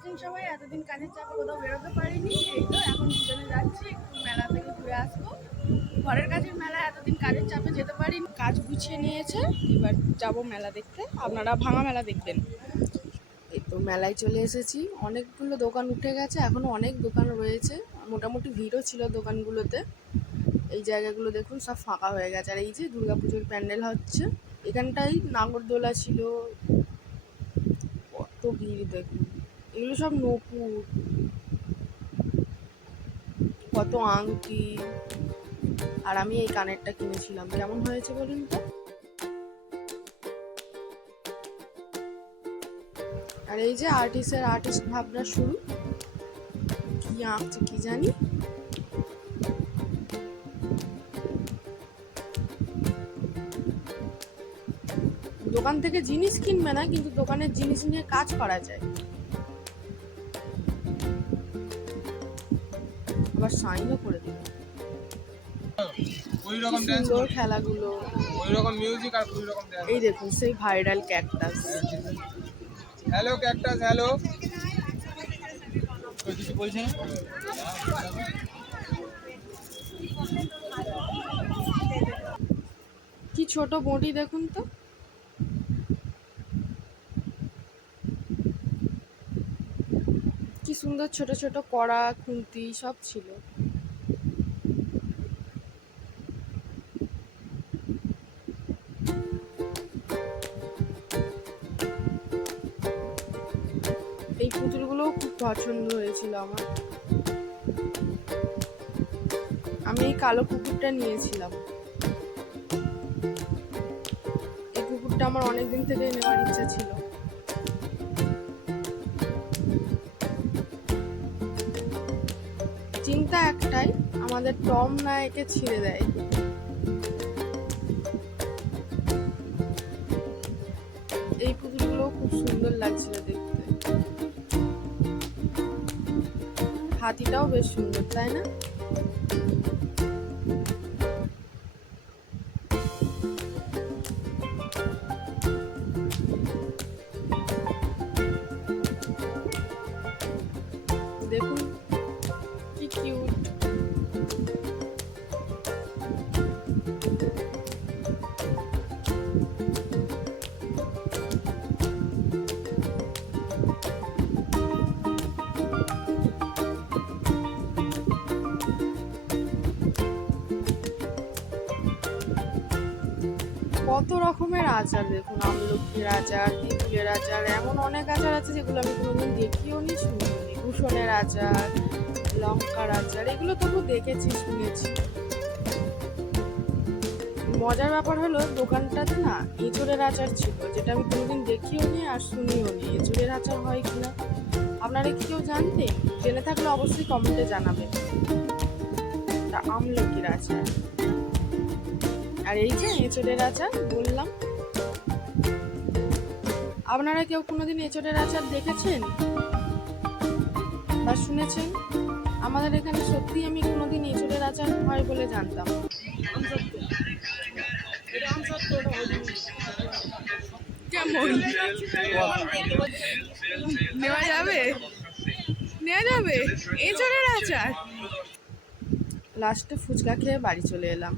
আছেন সবাই? এতদিন কাজের চাপে কোথাও বেরোতে পারিনি, এই তো এখন দুজনে যাচ্ছি একটু মেলা থেকে ঘুরে আসবো। ঘরের কাছের মেলা, এতদিন কাজের চাপে যেতে পারিনি। কাজ গুছিয়ে নিয়েছে, এবার যাব মেলা দেখতে। আপনারা ভাঙা মেলা দেখবেন। এই তো মেলায় চলে এসেছি, অনেকগুলো দোকান উঠে গেছে, এখনো অনেক দোকান রয়েছে, মোটামুটি ভিড়ও ছিল দোকানগুলোতে। এই জায়গাগুলো দেখুন সব ফাঁকা হয়ে গেছে। আর এই যে দুর্গাপুজোর প্যান্ডেল হচ্ছে, এখানটাই নাগরদোলা ছিল, কত ভিড় দেখুন। এগুলো সব নূপুর, কত আংটি। আর আমি এই কানেরটা কিনেছিলাম, কেমন হয়েছে বলুন তো। আর এই যে আর্টিস্ট ভাবনা শুরু, কি আঁকছে কি জানি। দোকান থেকে জিনিস কিনবে না, কিন্তু দোকানের জিনিস নিয়ে কাজ করা যায়। আবার সাইনও করে দিল। সুন্দর খেলাগুলো, এই দেখুন সেই viral cactus. Hello cactus, hello. কিছু বলছেন? কি ছোট বঁটি দেখুন তো। কি সুন্দর ছোট ছোট কড়া, খুন্তি সব ছিল। এই পুতুলগুলোও খুব পছন্দ হয়েছিল আমার। আমি এই কালো কুকুরটা নিয়েছিলাম। এই কুকুরটা আমার অনেকদিন থেকে নেওয়ার ইচ্ছা ছিল। চিন্তা একটাই, আমাদের টম না একে ছিঁড়ে দেয়। এই পুতুলগুলো খুব সুন্দর লাগছিল দেখতে। হাতিটাও বেশ সুন্দর, তাই না? দেখুন কি কিউট। কত রকমের আচার দেখুন, আমলকির আচার, তেঁতুলের আচার, এমন অনেক আচার আছে যেগুলো আমি কোনোদিন দেখিও নি, শুনিও নি। রসুনের আচার, লঙ্কার আচার, এগুলো তবু দেখেছি, শুনেছি। মজার ব্যাপার হলো দোকানটাতে না এঁচোড়ের আচার ছিল, যেটা আমি কোনোদিন দেখিও নি আর শুনিও নি। এঁচোড়ের আচার হয় কিনা আপনারা কি কেউ জানতেন? জেনে থাকলে অবশ্যই কমেন্টে জানাবেন। আমলকির আচার, আর এই যে এঁচোড়ের আচার বললাম। আপনারা কেউ কোনোদিন এঁচোড়ের আচার দেখেছেন বা শুনেছেন? আমাদের এখানে সত্যি আমি কোনোদিন এঁচোড়ের আচার হয় বলে জানতাম। কেমন নেওয়া যাবে? নেওয়া যাবে এঁচোড়ের আচার। লাস্টে ফুচকা খেয়ে বাড়ি চলে এলাম।